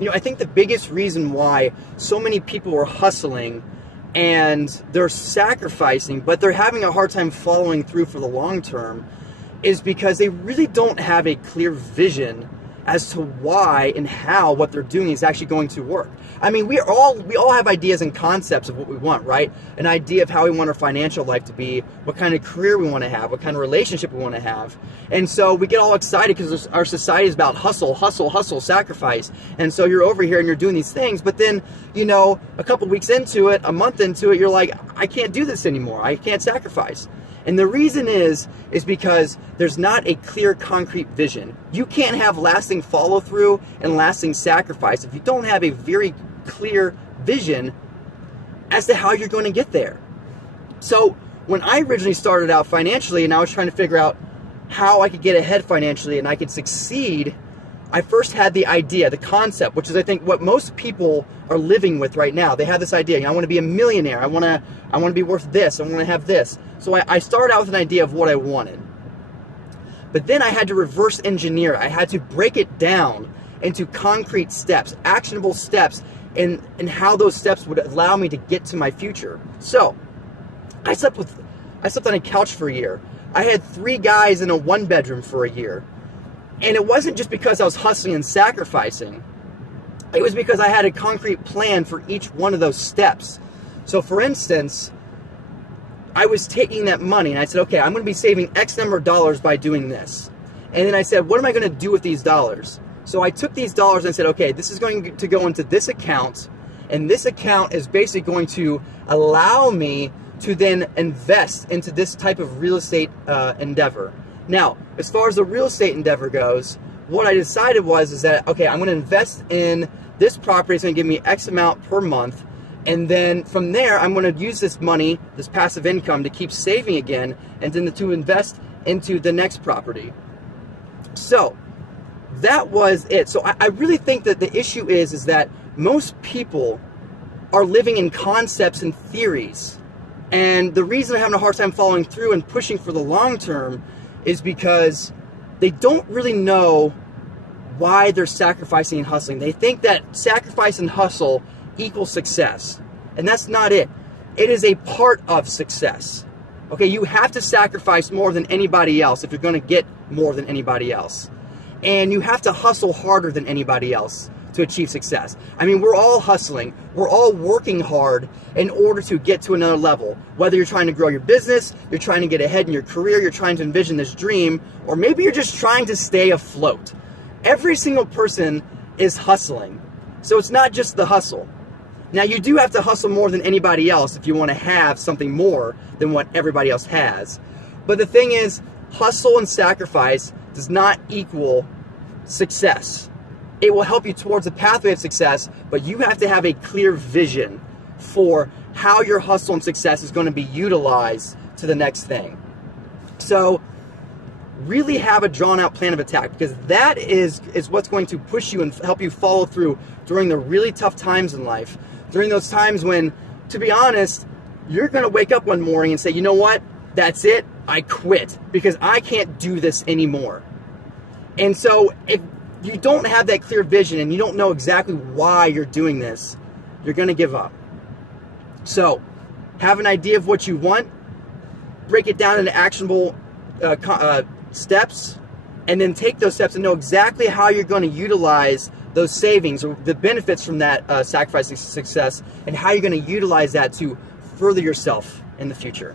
I think the biggest reason why so many people are hustling and they're sacrificing, but they're having a hard time following through for the long term, is because they really don't have a clear vision as to why and how what they're doing is actually going to work. I mean, we all have ideas and concepts of what we want, right? An idea of how we want our financial life to be, what kind of career we want to have, what kind of relationship we want to have. And so we get all excited because our society is about hustle, hustle, hustle, sacrifice. And so you're over here and you're doing these things, but then, a couple weeks into it, a month into it, you're like, I can't do this anymore. I can't sacrifice. And the reason is because there's not a clear, concrete vision. You can't have lasting follow-through and lasting sacrifice if you don't have a very clear vision as to how you're going to get there. So when I originally started out financially and I was trying to figure out how I could get ahead financially and I could succeed, I first had the idea, the concept, which is I think what most people are living with right now. They have this idea, I want to be a millionaire, I want to be worth this, I want to have this. So I started out with an idea of what I wanted. But then I had to reverse engineer it. I had to break it down into concrete steps, actionable steps, and how those steps would allow me to get to my future. So I slept on a couch for a year. I had 3 guys in a 1-bedroom for a year. And it wasn't just because I was hustling and sacrificing. It was because I had a concrete plan for each one of those steps. So for instance, I was taking that money and I said, okay, I'm going to be saving X number of dollars by doing this. And then I said, what am I going to do with these dollars? So I took these dollars and I said, okay, this is going to go into this account, and this account is basically going to allow me to then invest into this type of real estate endeavor. Now, as far as the real estate endeavor goes, what I decided is that, okay, I'm going to invest in this property. It's going to give me X amount per month. And then from there, I'm going to use this money, this passive income, to keep saving again, and then to invest into the next property. So that was it. So I really think that the issue is that most people are living in concepts and theories. And the reason they're having a hard time following through and pushing for the long term is because they don't really know why they're sacrificing and hustling. They think that sacrifice and hustle equals success. And that's not it. It is a part of success. Okay, you have to sacrifice more than anybody else if you're going to get more than anybody else. And you have to hustle harder than anybody else to achieve success. I mean, we're all hustling. We're all working hard in order to get to another level. Whether you're trying to grow your business, you're trying to get ahead in your career, you're trying to envision this dream, or maybe you're just trying to stay afloat. Every single person is hustling. So it's not just the hustle. Now, you do have to hustle more than anybody else if you want to have something more than what everybody else has. But the thing is, hustle and sacrifice does not equal success. It will help you towards the pathway of success, but you have to have a clear vision for how your hustle and success is going to be utilized to the next thing. So really have a drawn out plan of attack, because that is what's going to push you and help you follow through during the really tough times in life. During those times when, to be honest, you're going to wake up one morning and say, you know what, that's it, I quit, because I can't do this anymore. And so if you don't have that clear vision and you don't know exactly why you're doing this, you're going to give up. So have an idea of what you want, break it down into actionable steps, and then take those steps and know exactly how you're going to utilize those savings or the benefits from that sacrificing success, and how you're going to utilize that to further yourself in the future.